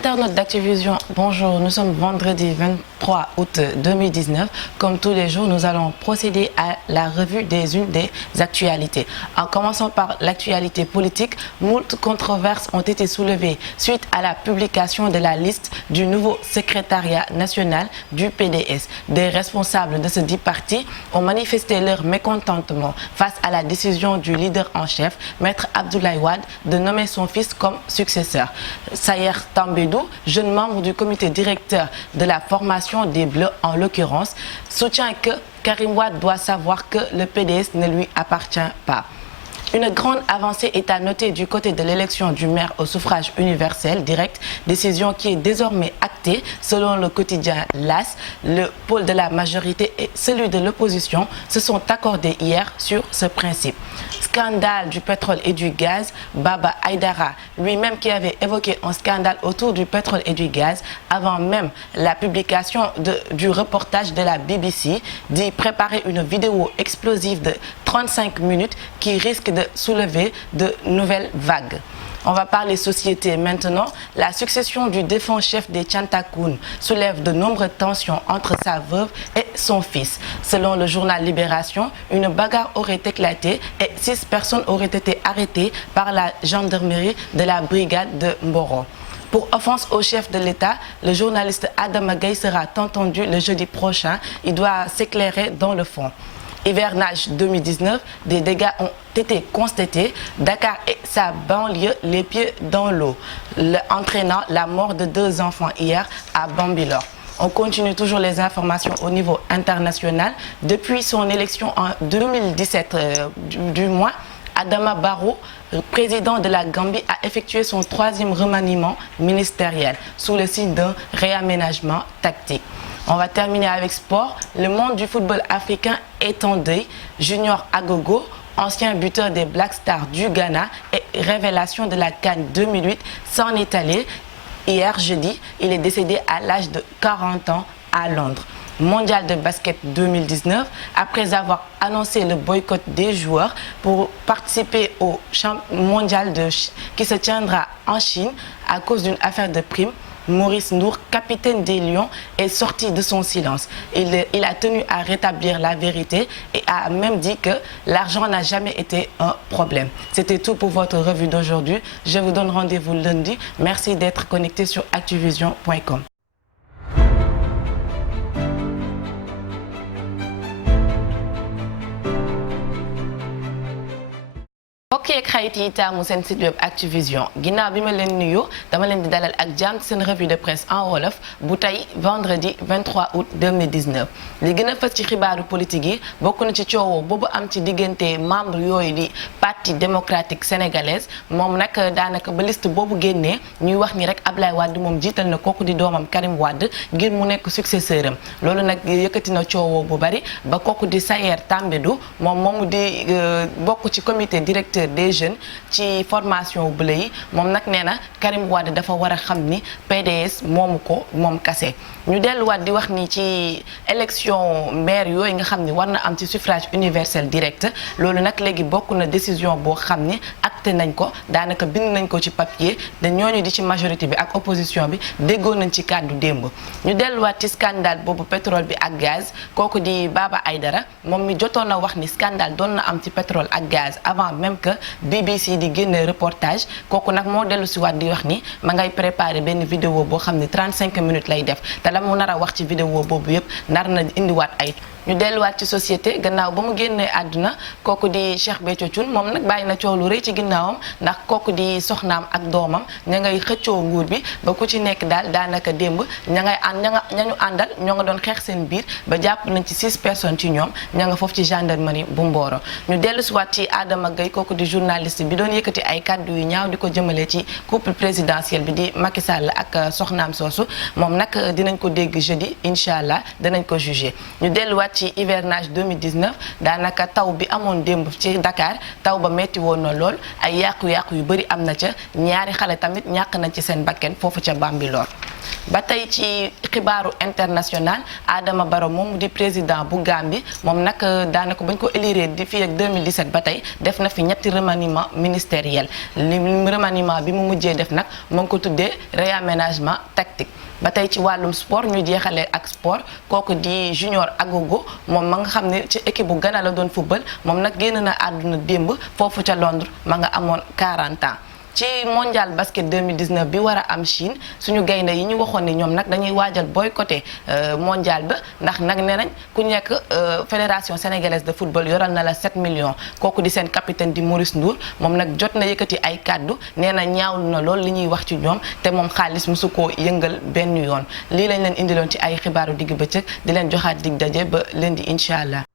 Internautes d'Activision, bonjour. Nous sommes vendredi 23 août 2019. Comme tous les jours, nous allons procéder à la revue des unes des actualités. En commençant par l'actualité politique, moult controverses ont été soulevées suite à la publication de la liste du nouveau secrétariat national du PDS. Des responsables de ce dit parti ont manifesté leur mécontentement face à la décision du leader en chef, Maître Abdoulaye Wade, de nommer son fils comme successeur. Sayer Tambédou, jeune membre du comité directeur de la formation des Bleus en l'occurrence, soutient que Karim Wade doit savoir que le PDS ne lui appartient pas. Une grande avancée est à noter du côté de l'élection du maire au suffrage universel direct, décision qui est désormais actée selon le quotidien LAS. Le pôle de la majorité et celui de l'opposition se sont accordés hier sur ce principe. Scandale du pétrole et du gaz, Baba Aïdara, lui-même qui avait évoqué un scandale autour du pétrole et du gaz avant même la publication du reportage de la BBC, dit préparer une vidéo explosive de 35 minutes qui risque de soulever de nouvelles vagues. On va parler société maintenant. La succession du défunt chef des Tchantakoun soulève de nombreuses tensions entre sa veuve et son fils. Selon le journal Libération, une bagarre aurait éclaté et 6 personnes auraient été arrêtées par la gendarmerie de la brigade de Mboro. Pour offense au chef de l'État, le journaliste Adama Gaye sera entendu le jeudi prochain. Il doit s'éclairer dans le fond. Hivernage 2019, des dégâts ont été constatés. Dakar et sa banlieue, les pieds dans l'eau, entraînant la mort de 2 enfants hier à Bambilor. On continue toujours les informations au niveau international. Depuis son élection en 2017 du mois, Adama Barrow, président de la Gambie, a effectué son 3e remaniement ministériel sous le signe d'un réaménagement tactique. On va terminer avec sport. Le monde du football africain est en deuil. Junior Agogo, ancien buteur des Black Stars du Ghana et révélation de la CAN 2008, s'en est allé. Hier jeudi, il est décédé à l'âge de 40 ans à Londres. Mondial de basket 2019, après avoir annoncé le boycott des joueurs pour participer au mondial qui se tiendra en Chine à cause d'une affaire de primes, Maurice Ndour, capitaine des Lions, est sorti de son silence. Il a tenu à rétablir la vérité et a même dit que l'argent n'a jamais été un problème. C'était tout pour votre revue d'aujourd'hui. Je vous donne rendez-vous lundi. Merci d'être connecté sur Actuvision.com. mbokk yeeg xarit yi taamu seen site web Activision ginnaaw bi ma leen nuyu dama leen di dalal ak jàmm seen revue de presse en wolof bu tey vendredi 23 août 2019 li gën a fës ci xibaaru politique yi bokk na ci coowoo boobu am ci diggante membre yooyu di parti démocratique sénégalaise moom nag daanaka ba liste boobu génnee ñuy wax ni rek Ablaye Wade moom jiital na kooku di doomam Karim Wade ngir mu nekk successeur am loolu nag yëkkati na coowoo bu bari ba kooku di Sayer Tambédou moomu di bokk ci comité directeur des jeunes ci formation bu yi moom nag nee na Karim Wade dafa war a xam ni PDS moomu ko moom kase ñu delluwaat di wax ni ci élection maire yooyu nga xam ni war na am ci suffrage universel direct loolu nag léegi bokk na décision boo xam ni acté nañ ko daanaka bind nañ ko ci papier da ñooñu di ci majorité bi ak opposition bi déggoo nañ ci kàddu démb ñu delluwaat ci scandale boobu pétrole bi ak gaz kooku di Baba Aïdara moom mi jotoon na wax ni scandale doon na am ci pétrole ak gaz avant même que BBC di génne reportage kooku nag moo dellu si waat di wax ni ma ngay préparé benn vidéo boo xam ne 35 minutes lay def te la mu nar a wax ci vidéo boobu yëpp nar na indiwaat ay ñu delluwaat ci société gannaaw ba mu génnee àdduna kooku di Cheikh Béthio Thioune moom nag bàyyi na coow lu rëy ci ginnaawam ndax kooku di soxnaam ak doomam ña ngay xëccoo nguur bi ba ku ci nekk daal daanaka démb ña ñu àndal ñoo nga doon xeex seen biir ba jàpp nañ ci 6 personnes ci ñoom ña nga foofu ci gendarmerie bu Mboro ñu dellusiwaat ci Adama Gaye kooku di journaliste bi doon yëkkati ay kàddu yu ñaaw di ko jëmale ci couple présidentiel bi di Macky Sall ak soxnaam soosu moom nag dinañ ko dégg jeudi incha allah danañ ko jugé ñu delluwaat ci hivernage 2019 daanaka taw bi amoon démb ci Dakar taw ba metti woon na lool ay yàqu-yàqu yu bëri am na ca ñaari xale tamit ñàkk nañ ci seen bakken foofu ca Bambilor ba tey ci xibaaru international Adama Barrow moom di président bu Gambie moom nag daanaka bañ ko élire di fii ak 2017 ba tey def na fi ñetti remaniement ministériel li remaniement bi mu mujjee def nag moo ngi ko tuddee réaménagement tactique. ba tey ci wàllum sport ñu jeexalee ak sport kooku di Junior Agogo moom ma nga xam ne ci équipe bu Ghana la doon football moom nag génn na àdduna démb foofu ca Londres ma nga amoon 40 ans. ci mondial basket 2019 bi war a am Chine suñu gaynde yi ñu waxoon ni ñoom nag dañuy waajal boycotté mondial ba ndax nag nee nañ ku nekk fédération sénégalaise de football yoral na la 7 millions kooku di seen capitaine di Maurice Ndour moom nag jot na yëkkati ay kàddu nee na ñaawlu na lool li ñuy wax ci ñoom te moom xaalis mosu koo yëngal benn yoon lii lañ leen indiloon ci ay xibaaru digg bëccëg di leen joxaat dig daje ba lundi incha allah.